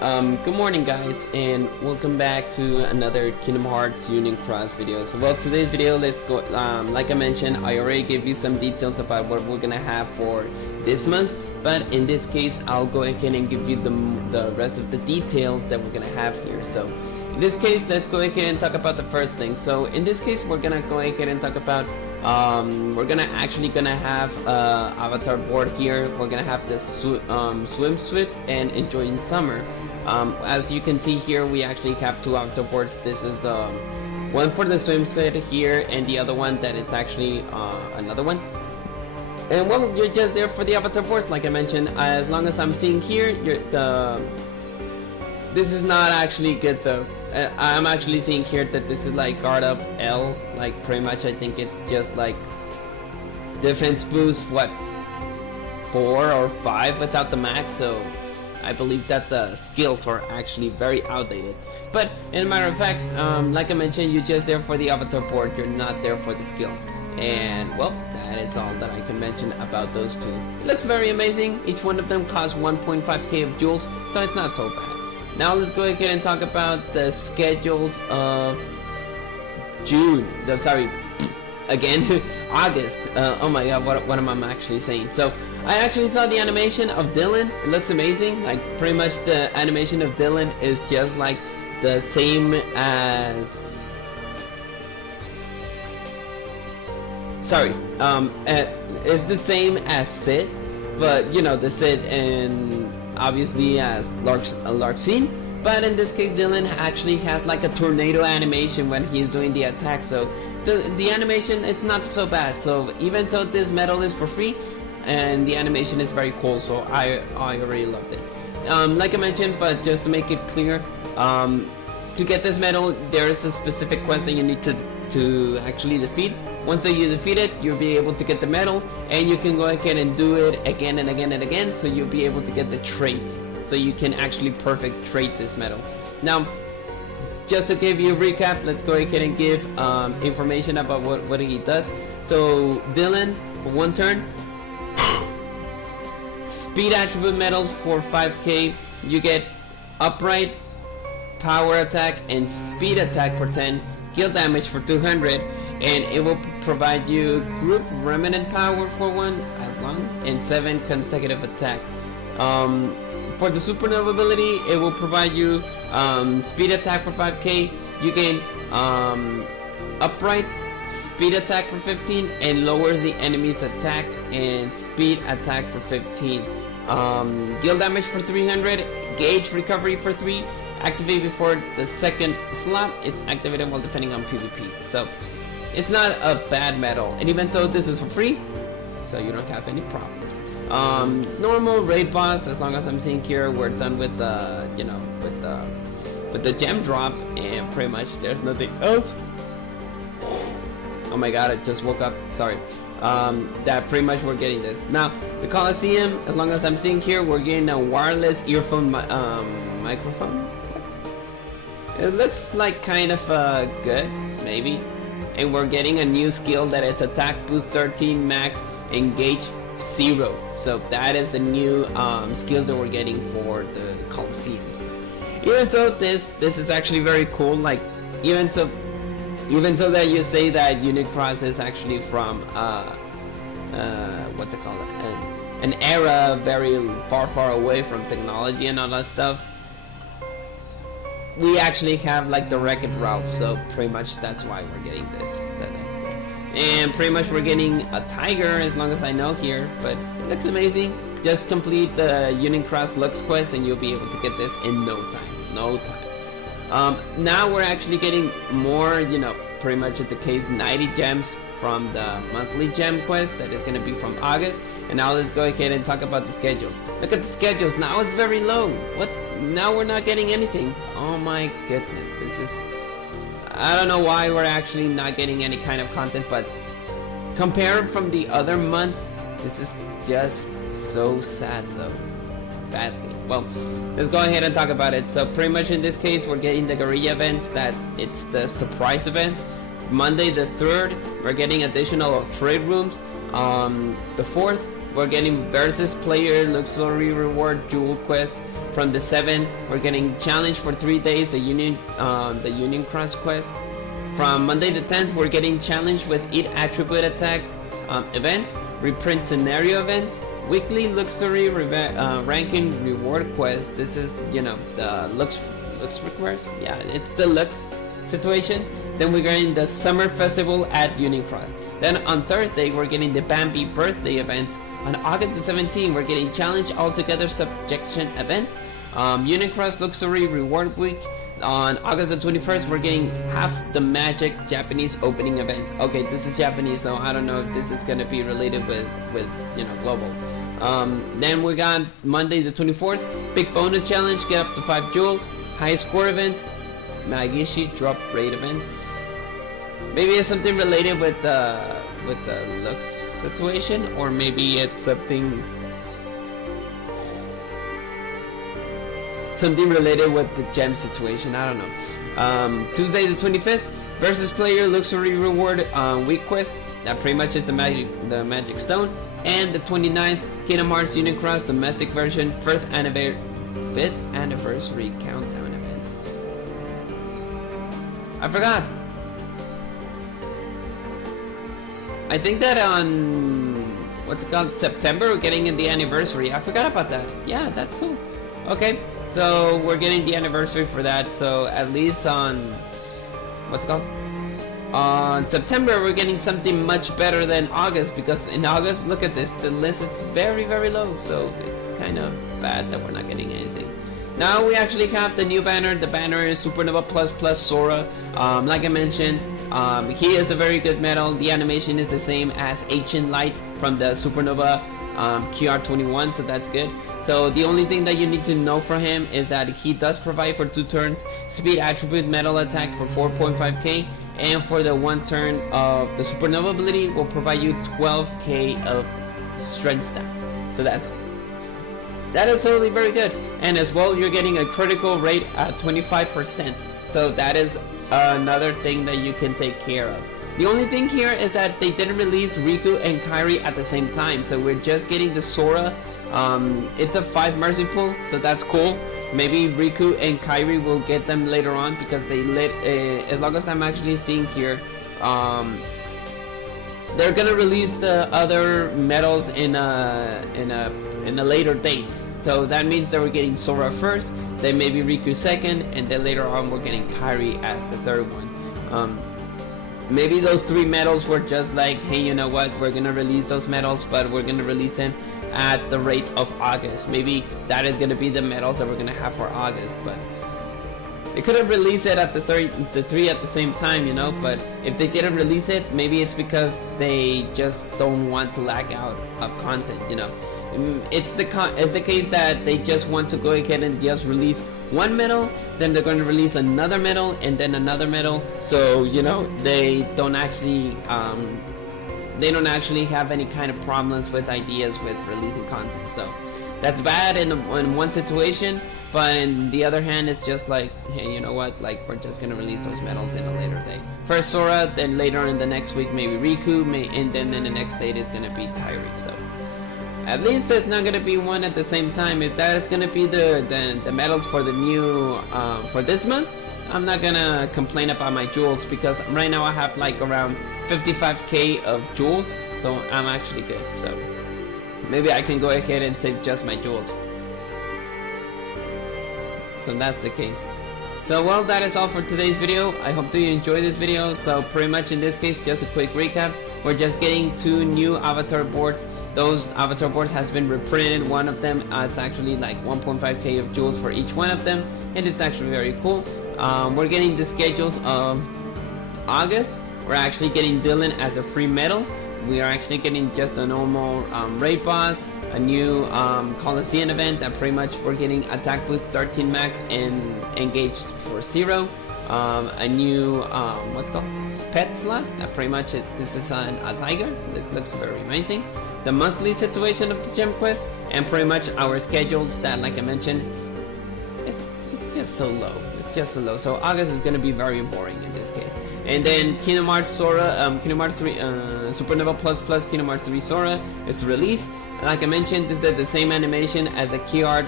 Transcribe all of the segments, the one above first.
Good morning guys, and welcome back to another Kingdom Hearts Union Cross video. So well, today's video, let's go, like I mentioned, I already gave you some details about what we're gonna have for this month, but in this case I'll go ahead and give you the rest of the details that we're gonna have here. So in this case, let's go ahead and talk about the first thing. So in this case, we're gonna go ahead and talk about we're gonna have avatar board here. We're gonna have this swimsuit and enjoying summer. As you can see here, we actually have two avatar boards. This is the one for the swimsuit here, and the other one that it's actually another one. And well, you're just there for the avatar boards, like I mentioned. As long as I'm seeing here, this is not actually good though. I'm actually seeing here that this is like guard up L, like pretty much I think it's just like defense boost, what, 4 or 5 without the max, so I believe that the skills are actually very outdated. But in a matter of fact, like I mentioned, you're just there for the avatar board, you're not there for the skills. And well, that is all that I can mention about those two. It looks very amazing. Each one of them costs 1.5k of jewels, so it's not so bad. Now let's go ahead and talk about the schedules of June. Sorry, again, August. Oh my god, what am I actually saying? So I actually saw the animation of Dilan. It looks amazing. Like pretty much the animation of Dilan is just like the same as. Sorry, it's the same as Sid, but you know the Sid and obviously as large scene, but in this case Dilan actually has like a tornado animation when he's doing the attack, so the animation, it's not so bad. So even so, this medal is for free and the animation is very cool, so I already loved it. Like I mentioned, but just to make it clear, to get this medal there's a specific quest that you need to actually defeat. Once that you defeat it, you'll be able to get the medal, and you can go ahead and do it again and again and again, so you'll be able to get the traits, so you can actually perfect trait this medal. Now, just to give you a recap, let's go ahead and give information about what he does. So Dilan, for one turn, speed attribute medals for 5k, you get upright, power attack, and speed attack for 10, kill damage for 200, and it will provide you group remnant power for 1 as long, and 7 consecutive attacks. For the Supernova ability, it will provide you speed attack for 5k, you gain upright, speed attack for 15, and lowers the enemy's attack and speed attack for 15. Gil damage for 300, gauge recovery for 3, activate before the second slot, it's activated while defending on PvP. So it's not a bad medal, and even so, this is for free, so you don't have any problems. Normal raid boss, as long as I'm seeing here, we're done with the, you know, with the gem drop, and pretty much there's nothing else. Oh my god, I just woke up. Sorry. That pretty much we're getting this. Now the Coliseum, as long as I'm seeing here, we're getting a wireless earphone microphone. It looks like kind of good, maybe. And we're getting a new skill that it's attack boost 13 max, engage 0. So that is the new skills that we're getting for the Coliseums. Even so, this is actually very cool. Like even so that you say that Unicross is actually from what's it called, an era very far away from technology and all that stuff. We actually have like the Wreck-It Ralph, so pretty much that's why we're getting this. That's good. And pretty much we're getting a tiger, as long as I know here, but it looks amazing. Just complete the Union Cross Lux quest and you'll be able to get this in no time. Now we're actually getting more, you know, pretty much at the case 90 gems from the monthly gem quest that is going to be from August. And now let's go ahead and talk about the schedules. Look at the schedules, now it's very low. What? Now we're not getting anything. Oh my goodness, this is, I don't know why we're actually not getting any kind of content, but compared from the other months, this is just so sad though, badly. Well, let's go ahead and talk about it. So pretty much in this case, we're getting the guerrilla events, that it's the surprise event. Monday the 3rd, we're getting additional of trade rooms. The 4th, we're getting versus player luxury reward jewel quest. From the 7th, we're getting challenge for 3 days, the Union Cross quest. From Monday the 10th, we're getting challenge with each attribute attack event, reprint scenario event, weekly luxury ranking reward quest. This is, you know, the looks requires. Yeah, it's the looks situation. Then we're getting the summer festival at Union Cross. Then on Thursday, we're getting the Bambi birthday event. On August the 17th, we're getting challenge altogether subjection event. Union Cross luxury reward week. On August the 21st, we're getting half the magic Japanese opening event. Okay, this is Japanese, so I don't know if this is gonna be related with you know, global. Then we got Monday the 24th, big bonus challenge, get up to 5 jewels, high score event, Magishi drop rate event. Maybe it's something related with the looks situation, or maybe it's something related with the gem situation. I don't know. Tuesday the 25th, versus player luxury reward week quest. That pretty much is the magic stone. And the 29th, Kingdom Hearts Union Cross domestic version 5th anniversary countdown event. I forgot. I think that on what's it called, September, we're getting in the anniversary. I forgot about that. Yeah, that's cool. Okay, so we're getting the anniversary for that. So at least on what's it called, on September, we're getting something much better than August, because in August, look at this, the list is very, very low. So it's kind of bad that we're not getting anything. Now we actually have the new banner. The banner is Supernova plus Sora. Like I mentioned, he is a very good medal. The animation is the same as Ancient Light from the Supernova QR21, so that's good. So the only thing that you need to know for him is that he does provide for 2 turns speed attribute metal attack for 4.5k, and for the 1 turn of the Supernova ability will provide you 12k of strength stat. So that is totally very good. And as well, you're getting a critical rate at 25%. So that is another thing that you can take care of. The only thing here is that they didn't release Riku and Kairi at the same time, so we're just getting the Sora. It's a 5 mercy pool, so that's cool. Maybe Riku and Kairi will get them later on, because they as long as I'm actually seeing here, they're gonna release the other medals in a later date. So that means that we're getting Sora first, then maybe Riku second, and then later on we're getting Kairi as the third one. Maybe those 3 medals were just like, hey, you know what, we're gonna release those medals, but we're gonna release them at the rate of August. Maybe that is gonna be the medals that we're gonna have for August, but they could have released it at the 3 at the same time, you know. But if they didn't release it, maybe it's because they just don't want to lag out of content, you know. It's the case that they just want to go ahead and just release 1 medal, then they're going to release another medal, and then another medal. So, you know, they don't actually have any kind of problems with ideas with releasing content. So that's bad in one situation, but on the other hand, it's just like, hey, you know what, like, we're just gonna release those medals in a later day. First Sora, then later in the next week maybe Riku, and then in the next date is gonna be Kairi. So at least there's not gonna be one at the same time. If that is gonna be the medals for the new for this month, I'm not gonna complain about my jewels, because right now I have like around 55k of jewels, so I'm actually good. So maybe I can go ahead and save just my jewels. So that's the case. So well, that is all for today's video. I hope that you enjoyed this video. So pretty much in this case, just a quick recap. We're just getting 2 new avatar boards. Those avatar boards has been reprinted. One of them it's actually like 1.5k of jewels for each one of them, and it's actually very cool. We're getting the schedules of August. We're actually getting Dilan as a free medal. We are actually getting just a normal raid boss, a new Coliseum event, and pretty much we're getting attack boost 13 max and engage for 0. A new what's called pet slot. That pretty much this is a tiger. It looks very amazing. The monthly situation of the gem quest, and pretty much our schedules that, like I mentioned, it's just so low. It's just so low. So August is gonna be very boring in this case. And then Kingdom Hearts Sora, Kingdom Hearts 3, Supernova plus Kingdom Hearts 3 Sora is to release. Like I mentioned, this is the same animation as the Key Art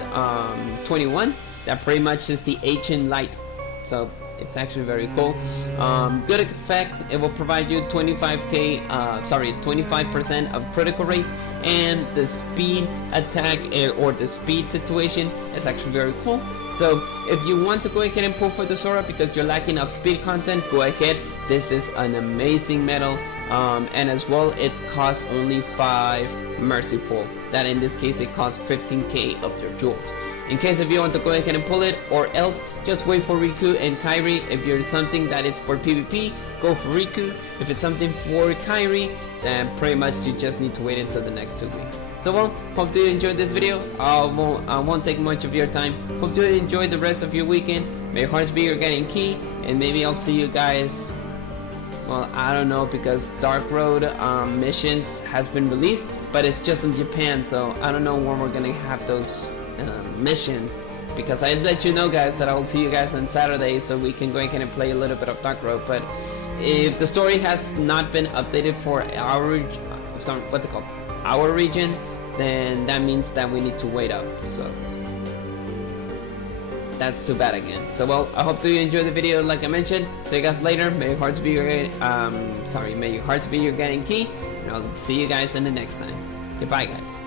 21. That pretty much is the ancient light. So it's actually very cool. Good effect. It will provide you 25% of critical rate, and the speed attack or the speed situation is actually very cool. So if you want to go ahead and pull for the Sora because you're lacking of speed content, go ahead. This is an amazing medal, and as well it costs only 5 mercy pull. That in this case it costs 15k of your jewels. In case if you want to go ahead and pull it, or else just wait for Riku and Kairi. If you're something that it's for PvP, go for Riku. If it's something for Kairi, then pretty much you just need to wait until the next 2 weeks. So well, hope you enjoyed this video. I won't take much of your time. Hope you enjoy the rest of your weekend. May your hearts be your guiding key, and maybe I'll see you guys, well, I don't know, because Dark Road missions has been released, but it's just in Japan, so I don't know when we're gonna have those missions, because I let you know, guys, that I will see you guys on Saturday, so we can go ahead and play a little bit of Dark Road. But if the story has not been updated for our our region, then that means that we need to wait up. So that's too bad again. So well, I hope you enjoyed the video. Like I mentioned, see you guys later. May your hearts be your may your hearts be your guiding key, and I'll see you guys in the next time. Goodbye, guys.